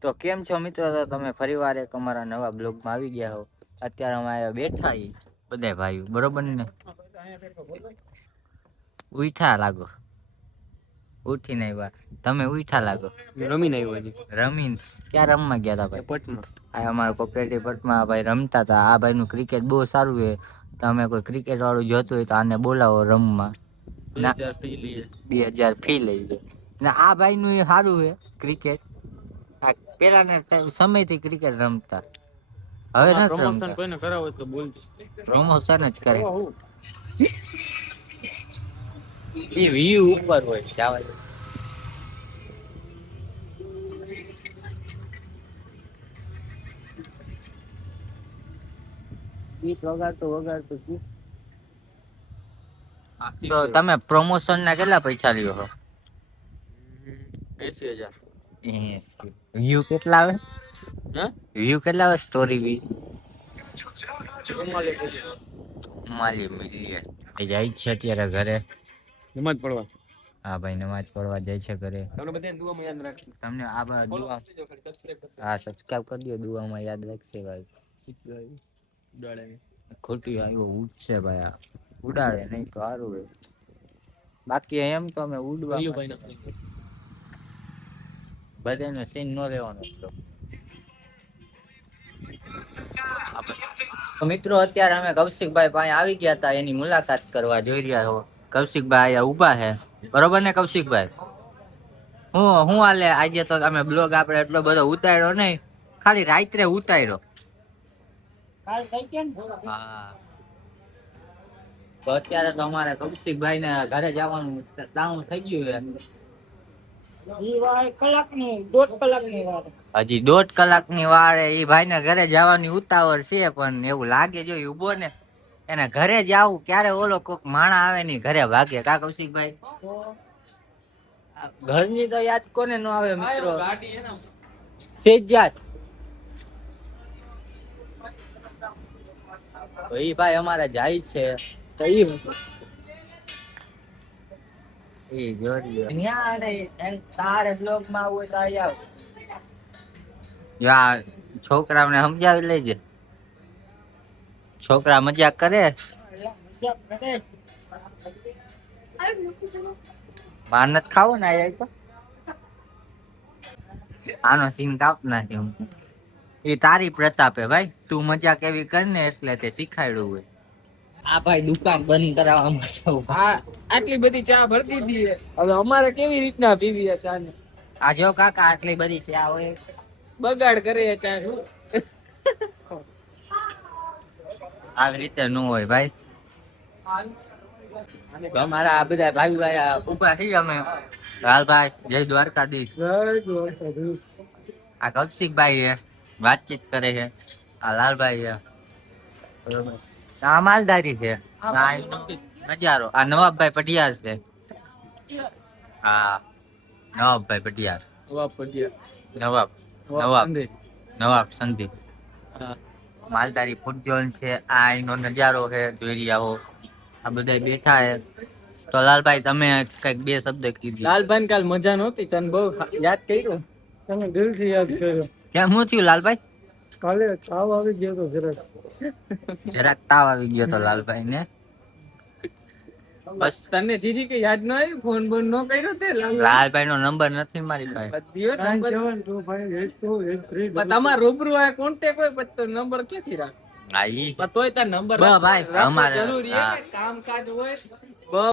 તો કેમ છો મિત્રો? તો તમે ફરીવાર એક અમારા નવા બ્લોગમાં આવી ગયા હો. અત્યારે અમે અહીંયા બેઠા છીએ બધા ભાઈઓ, બરોબર ને? ઉઠા લાગો, ઉઠીને આવ્યા. તમે ઉઠા લાગો. રમીને આવ્યો હજી. રમીન ક્યાં રમવા ગયા હતા ભાઈ? પટમાં. આ અમારા કોપરેટિવ પટમાં ભાઈ રમતા હતા. આ ભાઈનું ક્રિકેટ બહુ સારું છે. તમે કોઈ ક્રિકેટ વાળું જોતું હોય તો આને બોલાવો રમવા. 2000 ફી લઈએ. 2000 ફી લઈ લે. ને આ ભાઈનું એ સારું છે ક્રિકેટ. આ પેલાના સમયથી ક્રિકેટ રમતા, હવે નથી પ્રમોશન રમતા. કોઈને કરાવો તો બોલજો. પ્રમોશન જ કરે. એ વ્યૂ ઉપર હોય જવા દે. ગીત વગાડતું તો તમે પ્રમોશન ના કેટલા પૈસા લ્યો છો? 80000. વ્યૂ કેટલા આવે? હા, વ્યૂ કેટલા આવે સ્ટોરી વી? રૂમાલે પડે. માલી મિલિયન. એ જાય છે અત્યારે ઘરે નમાજ પડવા. હા ભાઈ, નમાજ પડવા જાય છે ઘરે. તમને બધાને દુઆમાં યાદ રાખજો. તમને આ દુઆ, હા સબસ્ક્રાઇબ કરી દો, દુઆમાં યાદ રાખશે ભાઈ. ઉડાડે. ખોટી આવ્યો ઉડશે ભાઈ, આ ઉડાડે નહીં તો સારું હોય. બાકી એમ તો અમે ઉડવા બધાનો સીન ન લેવાનો હતો. તો મિત્રો અત્યારે અમે કૌશિકભાઈ પાસે આવી ગયા હતા, એની મુલાકાત કરવા જોઈ રહ્યા છો. કૌશિકભાઈ અહીંયા ઊભા છે, બરોબર ને કૌશિકભાઈ? હું હાલે આજે તો અમે બ્લોગ આપણે એટલો બધો ઉતાર્યો નહીં, ખાલી રાત્રે ઉતાર્યો. હા, તો અત્યારે તો અમારે કૌશિકભાઈ ને ઘરે જવાનું ટાણું થઈ ગયું છે. હજી 1.5 કલાકની વારે એ ભાઈ ને ઘરે જવાની ઉતાવળ છે, પણ એવું લાગે જો ઉભો ને એને ઘરે જાવું ક્યારે ઓલો કોક માણા આવે ની ઘરે ભાગે. કા કૌશિકભાઈ? ઘરની તો યાદ કોને ન આવે મિત્રો? સેજાત એ ભાઈ અમારે જાય છે તો એ જોડી તારે બ્લોગ માં આવું હોય તો આવ. યાર છોકરાઓને સમજાવી લેજે, છોકરા મજાક કરે. માર નથી ખાવો ને આ તો આનો સીન કાપ નાખી હું. એ તારી પ્રતાપે ભાઈ, તું મજાક એવી કર ને એટલે તે શીખાડ્યું હોય. આ ભાઈ દુકાન બંધ કરાવવા માટે આટલી બધી ચા ભરતી દીધી. હવે અમારે કેવી રીતના પીવી ચા ને? આ જો કાકા આટલી બધી ચા હોય બગાડ કરે ચા. આવી રીતે ન હોય ભાઈ. અમારા આ બધા ભાઈ ભાઈ ઉભા છીએ અમે. લાલભાઈ જય દ્વારકાધીશ. આ કૌશિકભાઈ છે, વાતચીત કરે છે. આ લાલભાઈ છે, બરોબર. આ માલધારી છે. આ એનો નજારો. આ નવાબભાઈ પટિયાર છે. હા, નવાબભાઈ પટિયાર. નવાબ નવાબ સંધી. માલધારી ફૂટજોન છે. આ એનો નજારો છે, જોઈ રહ્યા હો. આ બધા બેઠા છે. તો લાલભાઈ તમે કઈક બે શબ્દ કીધું. લાલભાઈ કાલ મજા નહોતી, તને બહુ યાદ કર્યું. તને દિલથી યાદ કર્યો. કેમ શું થયું લાલભાઈ? કાલે તાવ આવી ગયો તો જરાક તાવ આવી ગયો તો લાલભાઈ ને. બસ તને જીરી કે યાદ ન આવી? ફોન બોન ન કર્યો તે? લાલભાઈ નો નંબર નથી મારી પાસે. તમારા રૂબરૂ આ કોન્ટેક્ટ હોય પછી તો નંબર ક્યાંથી રાખ? આઈ તોય તાર નંબર ભાઈ અમારે જરૂરી છે. કામકાજ હોય